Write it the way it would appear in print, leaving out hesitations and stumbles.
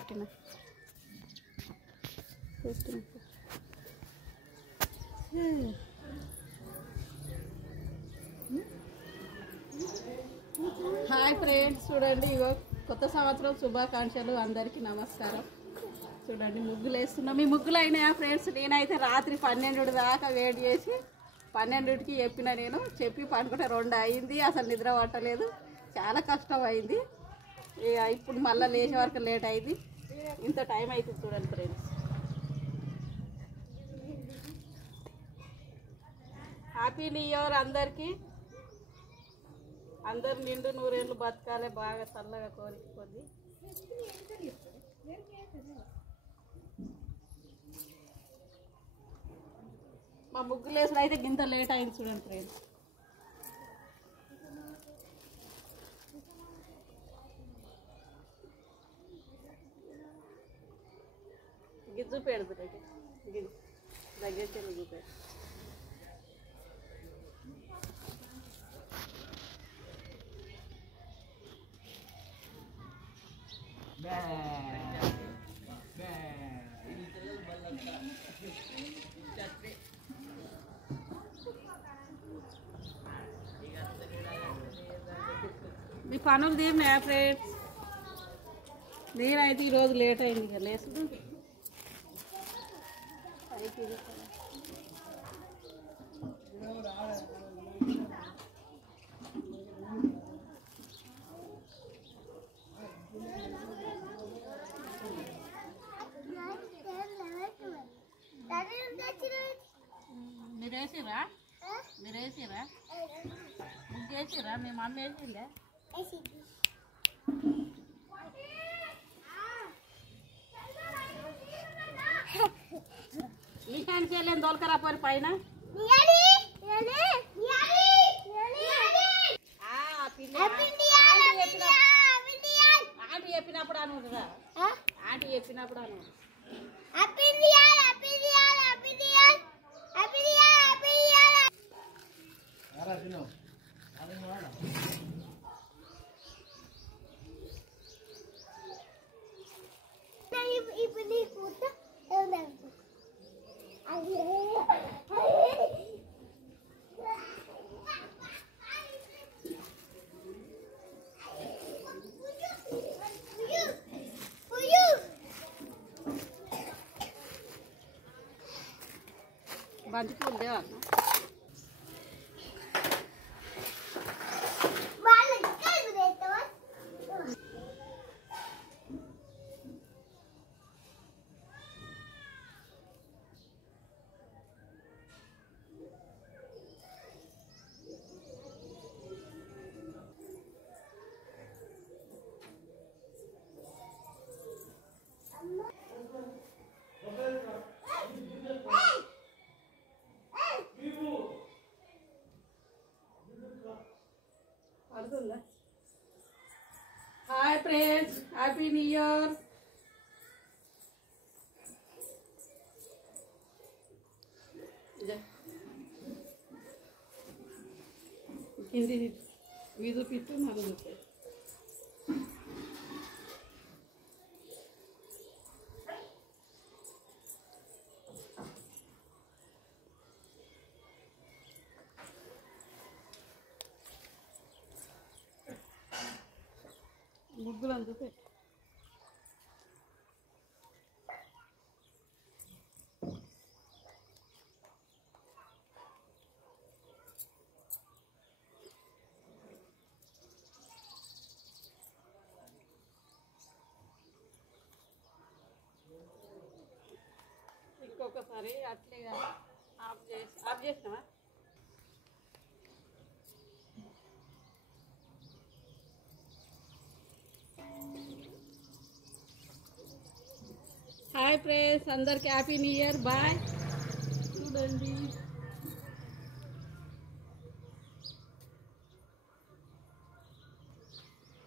Hi friends, చూడండి ఇగో కొత్త సంవత్సరం శుభాకాంక్షలు, అందరికీ నమస్కారం. చూడండి ముగ్గులు వేస్తున్నాం. మీ ముగ్గులు అయినాయా ఫ్రెండ్స్? నేనైతే రాత్రి 12 దాకా వెయిట్ చేసి 12కి చెప్పిన, నేను చెప్పి పడుకుంటే 2 అయింది. అసలు నిద్ర పట్టలేదు, చాలా కష్టం అయింది. ఇప్పుడు మళ్ళీ లేచే వరకు లేట్ అయింది. ఇంత టైం అవుతుంది చూడండి ఫ్రెండ్స్. హ్యాపీ న్యూ ఇయర్ అందరికీ. అందరు నిండు నూరేళ్ళు బతకాలి, బాగా చల్లగా కోరుకోండి. మా ముగ్గులు వేసిన అయితే ఇంత లేట్ అయింది చూడండి ఫ్రెండ్స్. గిజ్జు పెడుతుంది గిజ్జు దగ్గర చూపెడు. మీ పనులు తీరినాయా ఫ్రెండ్స్? నేనైతే ఈరోజు లేట్ అయింది ఇక లేసు. మీరేసిరా ముగ్గేసిరా? మీ మమ్మీ వేసిందే. మీ హ్యాండ్కి వెళ్ళేది దోలకరా పోరి పైన. ఆంటీ చెప్పినప్పుడు అను కదా, ఆంటీ చెప్పినప్పుడు అను. బంతి పూలు దేవా? Hi friends, happy new year. కింది వీధు పిట్టు నాకు చూస్తాయి. ముగ్గులు అందుకే ఇంకొకసారి అట్లే ఆఫ్ చేసినావా? హాయ్ ఫ్రెండ్స్, అందరికి హ్యాపీ న్యూ ఇయర్. బాయ్. చూడండి